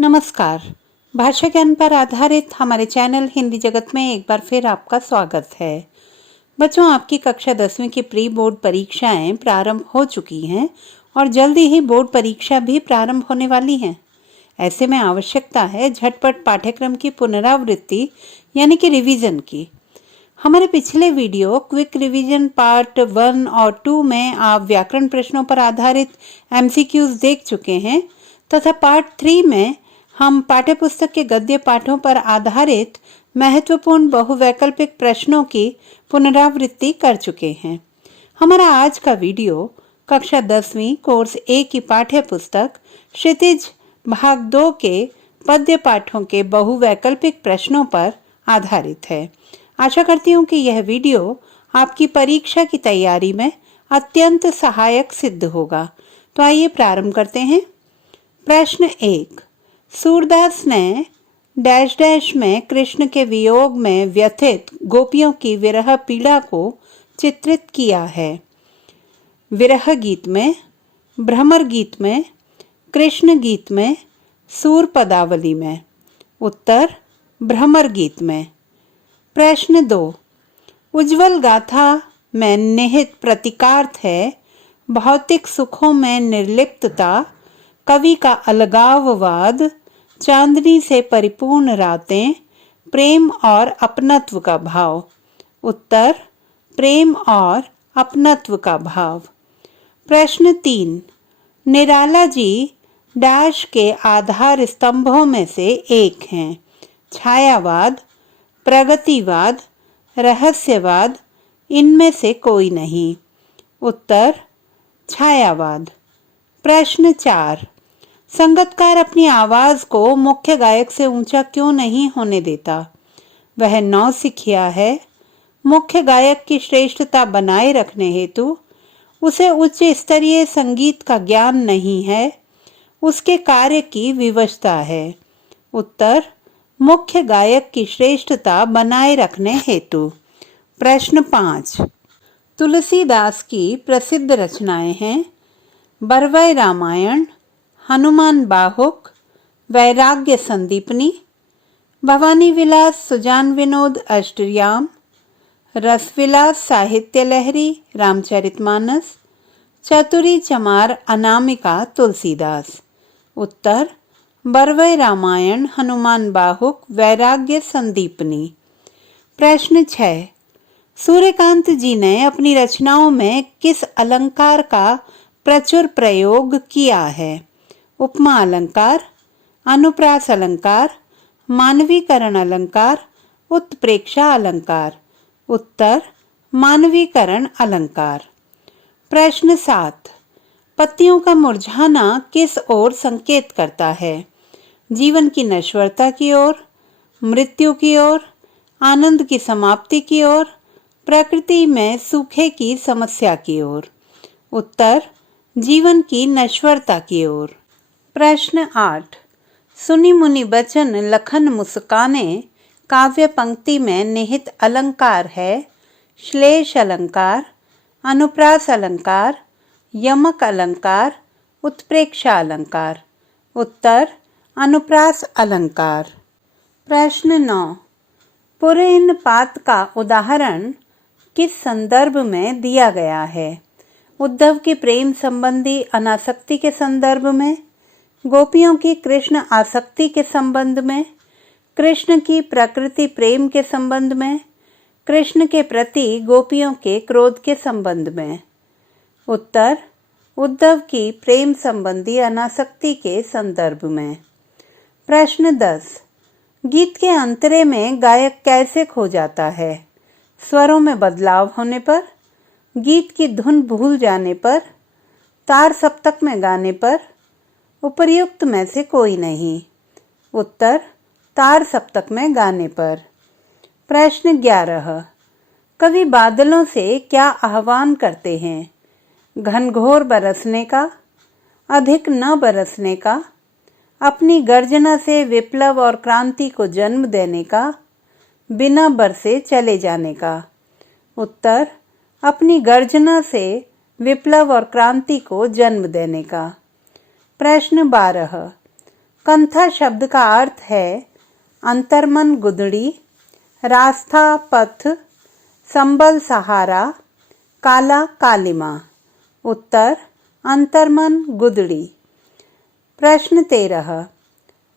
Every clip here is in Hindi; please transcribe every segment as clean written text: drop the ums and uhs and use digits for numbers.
नमस्कार। भाषा ज्ञान पर आधारित हमारे चैनल हिंदी जगत में एक बार फिर आपका स्वागत है। बच्चों, आपकी कक्षा 10वीं की प्री बोर्ड परीक्षाएं प्रारंभ हो चुकी हैं और जल्दी ही बोर्ड परीक्षा भी प्रारंभ होने वाली हैं। ऐसे में आवश्यकता है झटपट पाठ्यक्रम की पुनरावृत्ति यानी कि रिवीजन की। हमारे पिछले वीडियो क्विक रिवीजन पार्ट 1 और 2 में आप व्याकरण प्रश्नों पर आधारित MCQs देख चुके हैं तथा पार्ट 3 में हम पाठ्यपुस्तक के गद्य पाठों पर आधारित महत्वपूर्ण बहुवैकल्पिक प्रश्नों की पुनरावृत्ति कर चुके हैं। हमारा आज का वीडियो कक्षा 10वीं कोर्स ए की पाठ्यपुस्तक क्षितिज भाग 2 के पद्य पाठों के बहुवैकल्पिक प्रश्नों पर आधारित है। आशा करती हूँ कि यह वीडियो आपकी परीक्षा की तैयारी में अत्यंत सहायक सिद्ध होगा। तो आइए प्रारंभ करते हैं। प्रश्न 1। सूरदास ने डैश डैश में कृष्ण के वियोग में व्यथित गोपियों की विरह पीड़ा को चित्रित किया है। विरह गीत में, भ्रमर गीत में, कृष्ण गीत में, सूर पदावली में। उत्तर भ्रमर गीत में। प्रश्न 2। उज्ज्वल गाथा में निहित प्रतीकार्थ है भौतिक सुखों में निर्लिप्तता, कवि का अलगाववाद, चांदनी से परिपूर्ण रातें, प्रेम और अपनत्व का भाव। उत्तर प्रेम और अपनत्व का भाव। प्रश्न 3। निराला जी डैश के आधार स्तंभों में से एक हैं। छायावाद, प्रगतिवाद, रहस्यवाद, इनमें से कोई नहीं। उत्तर छायावाद। प्रश्न 4। संगतकार अपनी आवाज को मुख्य गायक से ऊंचा क्यों नहीं होने देता? वह नौसिखिया है। मुख्य गायक की श्रेष्ठता बनाए रखने हेतु उसे उच्च स्तरीय संगीत का ज्ञान नहीं है, उसके कार्य की विवशता है। उत्तर मुख्य गायक की श्रेष्ठता बनाए रखने हेतु। प्रश्न 5। तुलसीदास की प्रसिद्ध रचनाएं हैं बरवय रामायण, हनुमान बाहुक, वैराग्य संदीपनी, भवानी विलास सुजान विनोद अष्टयाम, रसविलास साहित्य लहरी रामचरितमानस, चतुरी चमार अनामिका तुलसीदास। उत्तर बरवय रामायण, हनुमान बाहुक, वैराग्य संदीपनी। प्रश्न 6। सूर्यकांत जी ने अपनी रचनाओं में किस अलंकार का प्रचुर प्रयोग किया है? उपमा अलंकार, अनुप्रास अलंकार, मानवीकरण अलंकार, उत्प्रेक्षा अलंकार। उत्तर मानवीकरण अलंकार। प्रश्न 7। पत्तियों का मुरझाना किस ओर संकेत करता है? जीवन की नश्वरता की ओर, मृत्यु की ओर, आनंद की समाप्ति की ओर, प्रकृति में सूखे की समस्या की ओर। उत्तर जीवन की नश्वरता की ओर। प्रश्न 8। सुनी मुनि बचन लखन मुस्काने काव्य पंक्ति में निहित अलंकार है श्लेष अलंकार, अनुप्रास अलंकार, यमक अलंकार, उत्प्रेक्षा अलंकार। उत्तर अनुप्रास अलंकार। प्रश्न 9। पुरैन पात का उदाहरण किस संदर्भ में दिया गया है? उद्धव की प्रेम संबंधी अनासक्ति के संदर्भ में, गोपियों की कृष्ण आसक्ति के संबंध में, कृष्ण की प्रकृति प्रेम के संबंध में, कृष्ण के प्रति गोपियों के क्रोध के संबंध में। उत्तर उद्धव की प्रेम संबंधी अनासक्ति के संदर्भ में। प्रश्न 10। गीत के अंतरे में गायक कैसे खो जाता है? स्वरों में बदलाव होने पर, गीत की धुन भूल जाने पर, तार सप्तक में गाने पर, उपर्युक्त में से कोई नहीं। उत्तर तार सप्तक में गाने पर। प्रश्न 11। कवि बादलों से क्या आह्वान करते हैं? घनघोर बरसने का, अधिक न बरसने का, अपनी गर्जना से विप्लव और क्रांति को जन्म देने का, बिना बरसे चले जाने का। उत्तर अपनी गर्जना से विप्लव और क्रांति को जन्म देने का। प्रश्न 12। कंथा शब्द का अर्थ है अंतर्मन गुदड़ी, रास्ता पथ, संबल सहारा, काला कालिमा। उत्तर अंतर्मन गुदड़ी। प्रश्न 13।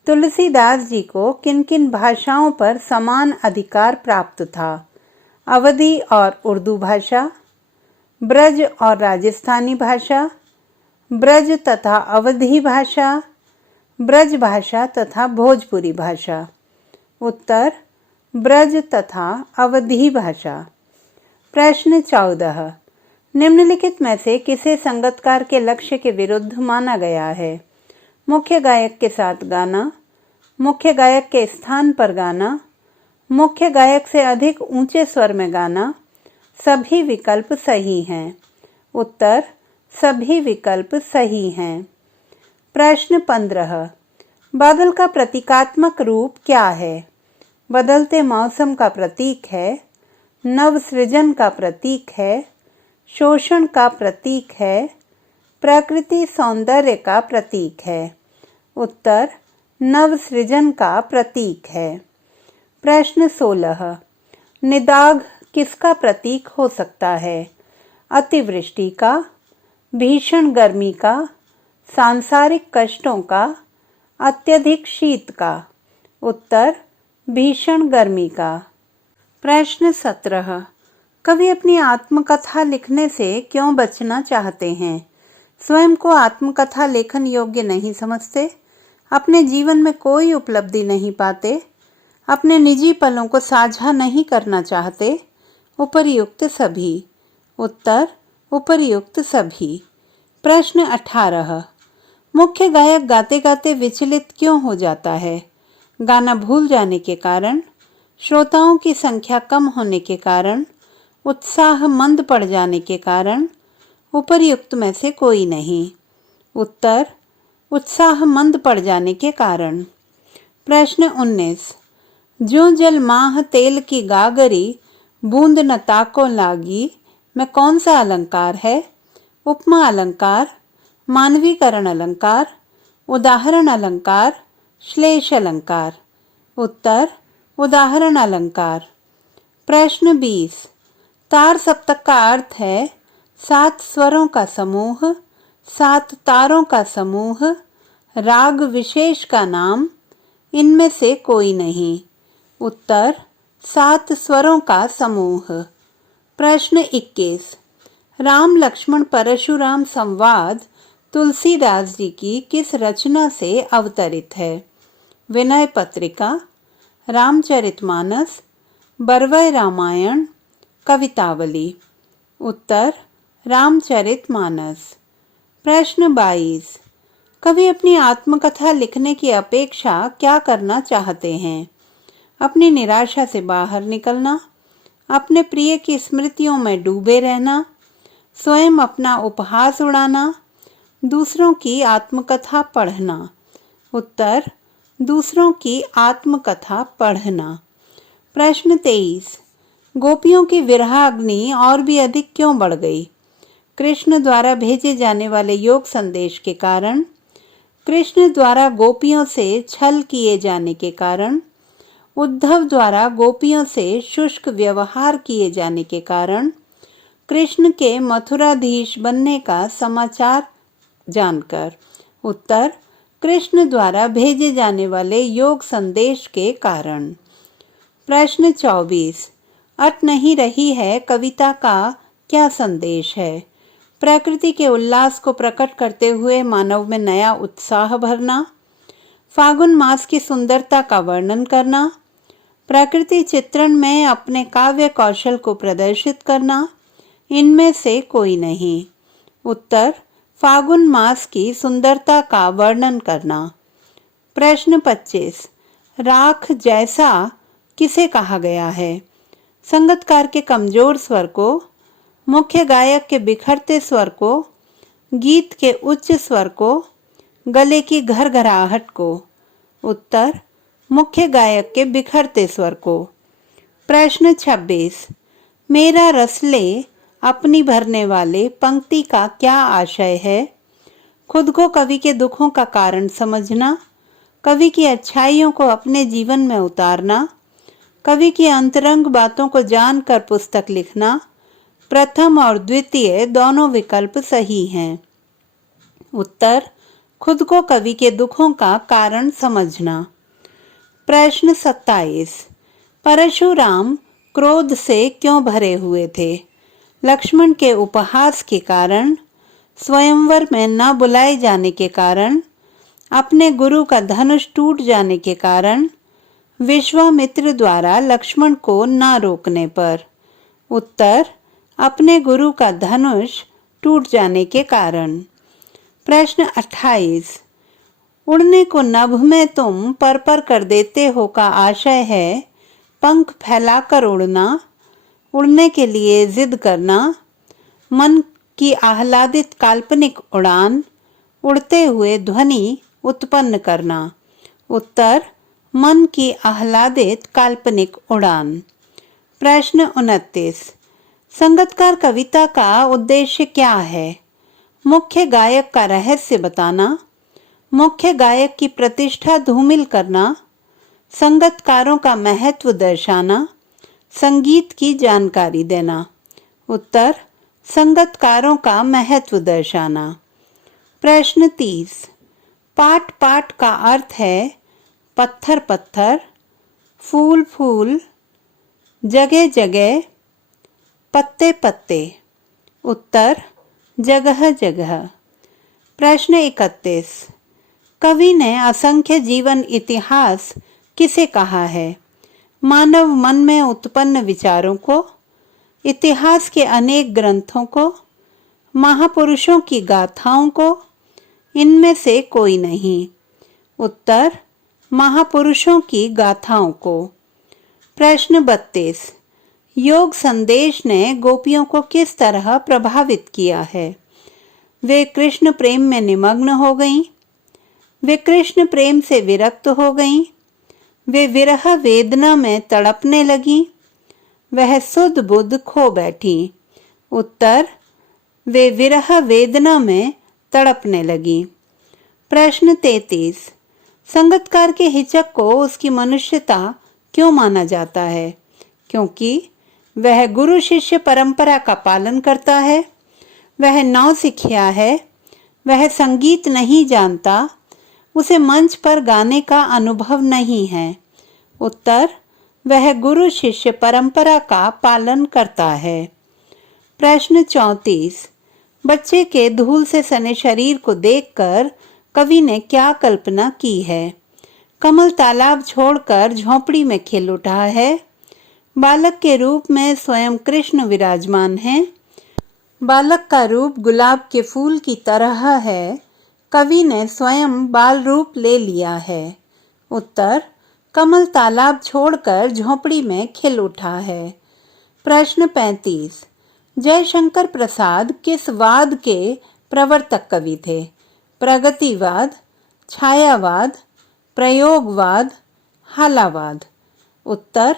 तुलसीदास जी को किन किन भाषाओं पर समान अधिकार प्राप्त था? अवधी और उर्दू भाषा, ब्रज और राजस्थानी भाषा, ब्रज तथा अवधी भाषा, ब्रज भाषा तथा भोजपुरी भाषा। उत्तर ब्रज तथा अवधी भाषा। प्रश्न 14। निम्नलिखित में से किसे संगीतकार के लक्ष्य के विरुद्ध माना गया है? मुख्य गायक के साथ गाना, मुख्य गायक के स्थान पर गाना, मुख्य गायक से अधिक ऊंचे स्वर में गाना। सभी विकल्प सही हैं। उत्तर सभी विकल्प सही हैं। प्रश्न 15। बादल का प्रतीकात्मक रूप क्या है? बदलते मौसम का प्रतीक है, नव सृजन का प्रतीक है, शोषण का प्रतीक है, प्रकृति सौंदर्य का प्रतीक है। उत्तर नव सृजन का प्रतीक है। प्रश्न 16। निदाघ किसका प्रतीक हो सकता है? अतिवृष्टि का, भीषण गर्मी का, सांसारिक कष्टों का, अत्यधिक शीत का। उत्तर भीषण गर्मी का। प्रश्न 17। कवि अपनी आत्मकथा लिखने से क्यों बचना चाहते हैं? स्वयं को आत्मकथा लेखन योग्य नहीं समझते, अपने जीवन में कोई उपलब्धि नहीं पाते, अपने निजी पलों को साझा नहीं करना चाहते, उपर्युक्त सभी। उत्तर उपर्युक्त सभी। प्रश्न 18। मुख्य गायक गाते गाते विचलित क्यों हो जाता है? गाना भूल जाने के कारण, श्रोताओं की संख्या कम होने के कारण, उत्साह मंद पड़ जाने के कारण, उपर्युक्त में से कोई नहीं। उत्तर उत्साह मंद पड़ जाने के कारण। प्रश्न 19। ज्यों जल माह तेल की गागरी, बूंद न ताको लागी में कौन सा अलंकार है? उपमा अलंकार, मानवीकरण अलंकार, उदाहरण अलंकार, श्लेष अलंकार। उत्तर उदाहरण अलंकार। प्रश्न 20। तार सप्तक का अर्थ है 7 स्वरों का समूह, 7 तारों का समूह, राग विशेष का नाम, इनमें से कोई नहीं। उत्तर 7 स्वरों का समूह। प्रश्न 21। राम लक्ष्मण परशुराम संवाद तुलसीदास जी की किस रचना से अवतरित है? विनय पत्रिका, रामचरितमानस, बरवय रामायण, कवितावली। उत्तर रामचरितमानस। प्रश्न 22। कवि अपनी आत्मकथा लिखने की अपेक्षा क्या करना चाहते हैं? अपनी निराशा से बाहर निकलना, अपने प्रिय की स्मृतियों में डूबे रहना, स्वयं अपना उपहास उड़ाना, दूसरों की आत्मकथा पढ़ना। उत्तर दूसरों की आत्मकथा पढ़ना। प्रश्न 23। गोपियों की विरह अग्नि और भी अधिक क्यों बढ़ गई? कृष्ण द्वारा भेजे जाने वाले योग संदेश के कारण, कृष्ण द्वारा गोपियों से छल किए जाने के कारण, उद्धव द्वारा गोपियों से शुष्क व्यवहार किए जाने के कारण, कृष्ण के मथुराधीश बनने का समाचार जानकर। उत्तर कृष्ण द्वारा भेजे जाने वाले योग संदेश के कारण। प्रश्न 24। अट नहीं रही है कविता का क्या संदेश है? प्रकृति के उल्लास को प्रकट करते हुए मानव में नया उत्साह भरना, फागुन मास की सुंदरता का वर्णन करना, प्रकृति चित्रण में अपने काव्य कौशल को प्रदर्शित करना, इनमें से कोई नहीं। उत्तर फागुन मास की सुंदरता का वर्णन करना। प्रश्न 25। राख जैसा किसे कहा गया है? संगीतकार के कमजोर स्वर को, मुख्य गायक के बिखरते स्वर को, गीत के उच्च स्वर को, गले की घरघराहट को। उत्तर मुख्य गायक के बिखरते स्वर को। प्रश्न 26। मेरा रसले अपनी भरने वाले पंक्ति का क्या आशय है? खुद को कवि के दुखों का कारण समझना, कवि की अच्छाइयों को अपने जीवन में उतारना, कवि की अंतरंग बातों को जानकर पुस्तक लिखना, प्रथम और द्वितीय दोनों विकल्प सही हैं। उत्तर, खुद को कवि के दुखों का कारण समझना। प्रश्न 27, परशुराम क्रोध से क्यों भरे हुए थे? लक्ष्मण के उपहास के कारण, स्वयंवर में न बुलाए जाने के कारण, अपने गुरु का धनुष टूट जाने के कारण, विश्वामित्र द्वारा लक्ष्मण को न रोकने पर। उत्तर, अपने गुरु का धनुष टूट जाने के कारण। प्रश्न 28, उड़ने को नभ में तुम पर कर देते हो का आशय है पंख फैलाकर उड़ना, उड़ने के लिए जिद करना, मन की आह्लादित काल्पनिक उड़ान, उड़ते हुए ध्वनि उत्पन्न करना। उत्तर, मन की आह्लादित काल्पनिक उड़ान। प्रश्न 29, संगतकार कविता का उद्देश्य क्या है? मुख्य गायक का रहस्य बताना, मुख्य गायक की प्रतिष्ठा धूमिल करना, संगतकारों का महत्व दर्शाना, संगीत की जानकारी देना। उत्तर, संगतकारों का महत्व दर्शाना। प्रश्न 30, पाट पाट का अर्थ है पत्थर पत्थर, फूल फूल, जगह जगह, पत्ते पत्ते। उत्तर, जगह जगह। प्रश्न 31, कवि ने असंख्य जीवन इतिहास किसे कहा है? मानव मन में उत्पन्न विचारों को, इतिहास के अनेक ग्रंथों को, महापुरुषों की गाथाओं को, इनमें से कोई नहीं। उत्तर, महापुरुषों की गाथाओं को। प्रश्न 32, योग संदेश ने गोपियों को किस तरह प्रभावित किया है? वे कृष्ण प्रेम में निमग्न हो गईं, वे कृष्ण प्रेम से विरक्त हो गईं, वे विरह वेदना में तड़पने लगीं, वह सुध बुध खो बैठी। उत्तर, वे विरह वेदना में तड़पने लगी। प्रश्न 33, संगतकार के हिचक को उसकी मनुष्यता क्यों माना जाता है? क्योंकि वह गुरु शिष्य परंपरा का पालन करता है, वह नौसिखिया है, वह संगीत नहीं जानता, उसे मंच पर गाने का अनुभव नहीं है। उत्तर, वह गुरु शिष्य परंपरा का पालन करता है। प्रश्न 34, बच्चे के धूल से सने शरीर को देखकर कवि ने क्या कल्पना की है? कमल तालाब छोड़कर झोंपड़ी में खिल उठा है, बालक के रूप में स्वयं कृष्ण विराजमान हैं, बालक का रूप गुलाब के फूल की तरह है, कवि ने स्वयं बाल रूप ले लिया है। उत्तर, कमल तालाब छोड़कर झोंपड़ी में खिल उठा है। प्रश्न 35, जयशंकर प्रसाद किस वाद के प्रवर्तक कवि थे? प्रगतिवाद, छायावाद, प्रयोगवाद, हालावाद। उत्तर,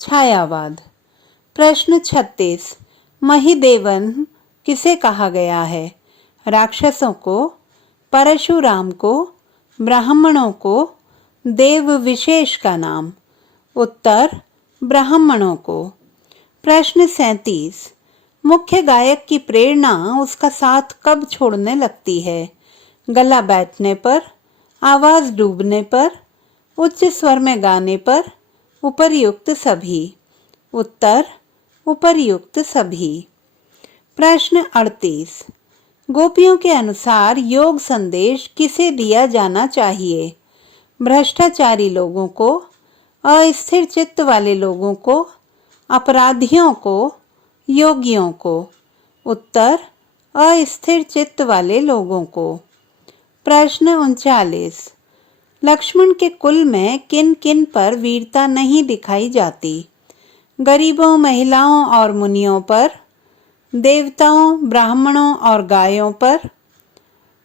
छायावाद। प्रश्न 36, महिदेवन किसे कहा गया है? राक्षसों को, परशुराम को, ब्राह्मणों को, देव विशेष का नाम। उत्तर, ब्राह्मणों को। प्रश्न 37, मुख्य गायक की प्रेरणा उसका साथ कब छोड़ने लगती है? गला बैठने पर, आवाज डूबने पर, उच्च स्वर में गाने पर, उपर्युक्त सभी। उत्तर, उपर्युक्त सभी। प्रश्न 38, गोपियों के अनुसार योग संदेश किसे दिया जाना चाहिए? भ्रष्टाचारी लोगों को, अस्थिर चित्त वाले लोगों को, अपराधियों को, योगियों को। उत्तर, अस्थिर चित्त वाले लोगों को। प्रश्न 39, लक्ष्मण के कुल में किन किन पर वीरता नहीं दिखाई जाती? गरीबों, महिलाओं और मुनियों पर, देवताओं, ब्राह्मणों और गायों पर,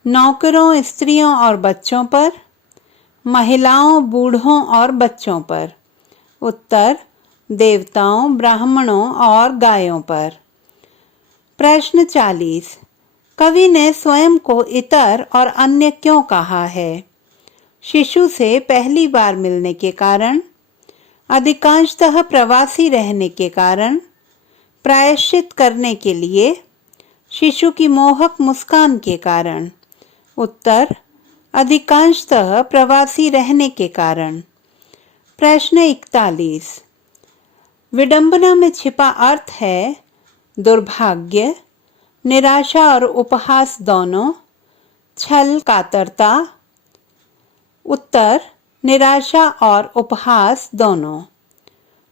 नौकरों, स्त्रियों और बच्चों पर, महिलाओं, बूढ़ों और बच्चों पर। उत्तर, देवताओं, ब्राह्मणों और गायों पर। प्रश्न 40, कवि ने स्वयं को इतर और अन्य क्यों कहा है? शिशु से पहली बार मिलने के कारण, अधिकांशतः प्रवासी रहने के कारण, प्रायश्चित करने के लिए, शिशु की मोहक मुस्कान के कारण। उत्तर अधिकांशतः प्रवासी रहने के कारण। प्रश्न 41। विडंबना में छिपा अर्थ है दुर्भाग्य, निराशा और उपहास दोनों, छल, कातरता। उत्तर निराशा और उपहास दोनों।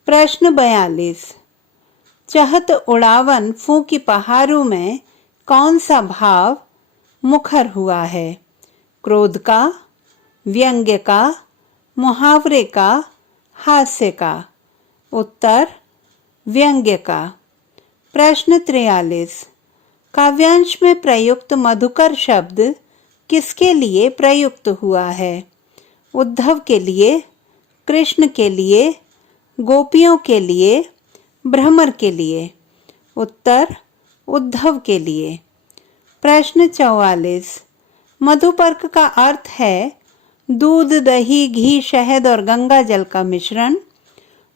प्रश्न 42। चहत उड़ावन फूंकी पहाड़ों में कौन सा भाव मुखर हुआ है? क्रोध का, व्यंग्य का, मुहावरे का, हास्य का। उत्तर व्यंग्य का। प्रश्न 43। काव्यांश में प्रयुक्त मधुकर शब्द किसके लिए प्रयुक्त हुआ है? उद्धव के लिए, कृष्ण के लिए, गोपियों के लिए, भ्रमर के लिए। उत्तर उद्धव के लिए। प्रश्न 44। मधुपर्क का अर्थ है दूध, दही, घी, शहद और गंगा जल का मिश्रण,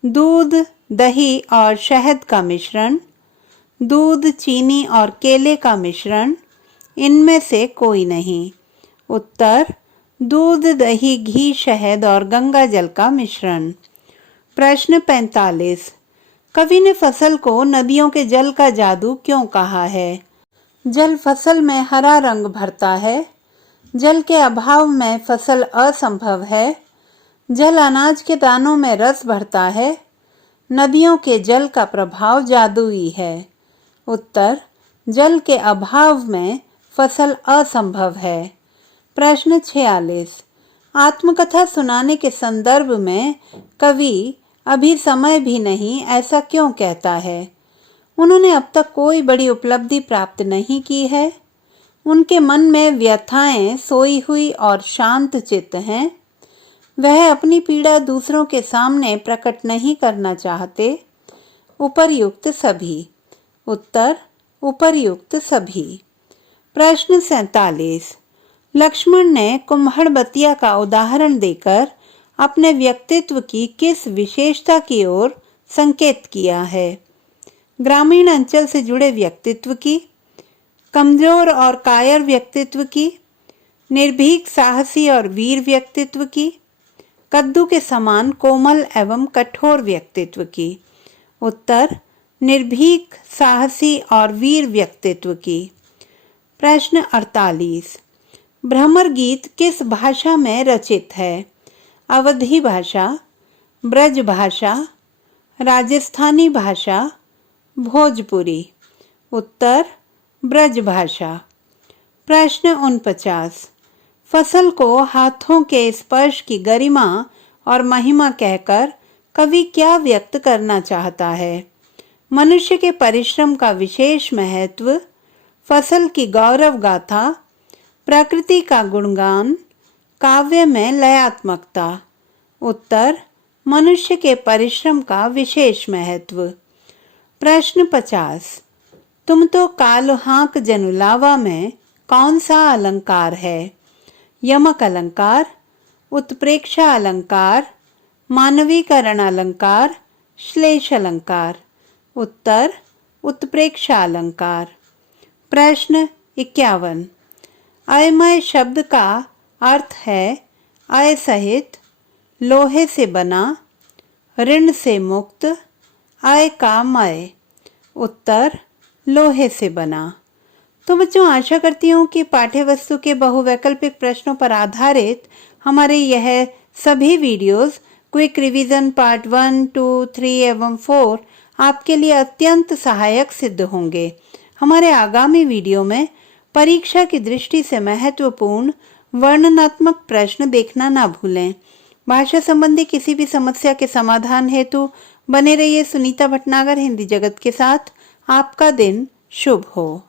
दूध, दही और शहद का मिश्रण, दूध, चीनी और केले का मिश्रण, इनमें से कोई नहीं। उत्तर दूध, दही, घी, शहद और गंगा जल का मिश्रण। प्रश्न 45। कवि ने फसल को नदियों के जल का जादू क्यों कहा है? जल फसल में हरा रंग भरता है, जल के अभाव में फसल असंभव है, जल अनाज के दानों में रस भरता है, नदियों के जल का प्रभाव जादुई है। उत्तर जल के अभाव में फसल असंभव है। प्रश्न 46। आत्मकथा सुनाने के संदर्भ में कवि अभी समय भी नहीं ऐसा क्यों कहता है? उन्होंने अब तक कोई बड़ी उपलब्धि प्राप्त नहीं की है, उनके मन में व्यथाएं सोई हुई और शांत चित्त हैं, वह अपनी पीड़ा दूसरों के सामने प्रकट नहीं करना चाहते। उपर्युक्त सभी। उत्तर उपर्युक्त सभी। प्रश्न 47। लक्ष्मण ने कुम्हड़बतिया का उदाहरण देकर अपने व्यक्तित्व की किस विशेषता की ओर संकेत किया है? ग्रामीण अंचल से जुड़े व्यक्तित्व की, कमजोर और कायर व्यक्तित्व की, निर्भीक, साहसी और वीर व्यक्तित्व की, कद्दू के समान कोमल एवं कठोर व्यक्तित्व की। उत्तर निर्भीक, साहसी और वीर व्यक्तित्व की। प्रश्न 48। भ्रमर गीत किस भाषा में रचित है? अवधी भाषा, ब्रज भाषा, राजस्थानी भाषा, भोजपुरी। उत्तर ब्रज भाषा। प्रश्न 49। फसल को हाथों के स्पर्श की गरिमा और महिमा कहकर कवि क्या व्यक्त करना चाहता है? मनुष्य के परिश्रम का विशेष महत्व, फसल की गौरव गाथा, प्रकृति का गुणगान, काव्य में लयात्मकता। उत्तर मनुष्य के परिश्रम का विशेष महत्व। प्रश्न 50। तुम तो काल हाँक जनुलावा में कौन सा अलंकार है? यमक अलंकार, उत्प्रेक्षा अलंकार, मानवीकरण अलंकार, श्लेष अलंकार। उत्तर उत्प्रेक्षा अलंकार। प्रश्न 51। अयमय शब्द का अर्थ है अय सहित, लोहे से बना, ऋण से मुक्त, अय का मय। उत्तर लोहे से बना। तो बच्चों, आशा करती हूँ कि पाठ्य वस्तु के बहुवैकल्पिक प्रश्नों पर आधारित हमारे यह सभी वीडियोस क्विक रिवीजन पार्ट 1, 2, 3 एवं 4 आपके लिए अत्यंत सहायक सिद्ध होंगे। हमारे आगामी वीडियो में परीक्षा की दृष्टि से महत्वपूर्ण वर्णनात्मक प्रश्न देखना ना भूलें। भाषा संबंधी किसी भी समस्या के समाधान हेतु बने रहिए सुनीता भटनागर हिंदी जगत के साथ। आपका दिन शुभ हो।